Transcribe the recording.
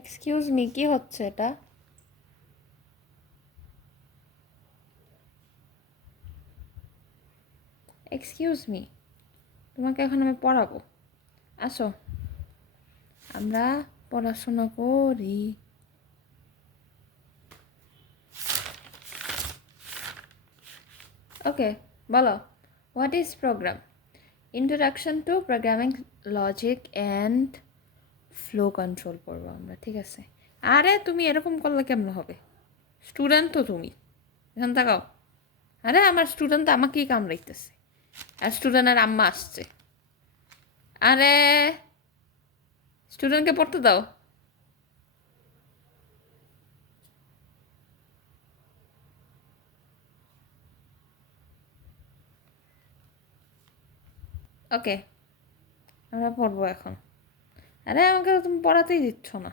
Excuse me, কি হচ্ছে এটা? এক্সকিউজ মি, তোমাকে এখন আমি পড়াবো। আসো, আমরা পড়াশোনা করি। ওকে, বলো। What is program? Introduction to programming logic and flow control পড়বো আমরা, ঠিক আছে? আরে তুমি এরকম করলে কেমন হবে? স্টুডেন্ট তো তুমি, এখান তাকাও। আরে আমার স্টুডেন্ট তো আমাকেই কামড়াইতেছে, আর স্টুডেন্টের আম্মা আসছে। আরে স্টুডেন্টকে পড়তে দাও। ওকে, আমরা পড়বো এখন। আরে আমাকে তো তুমি পড়াতেই দিচ্ছ না।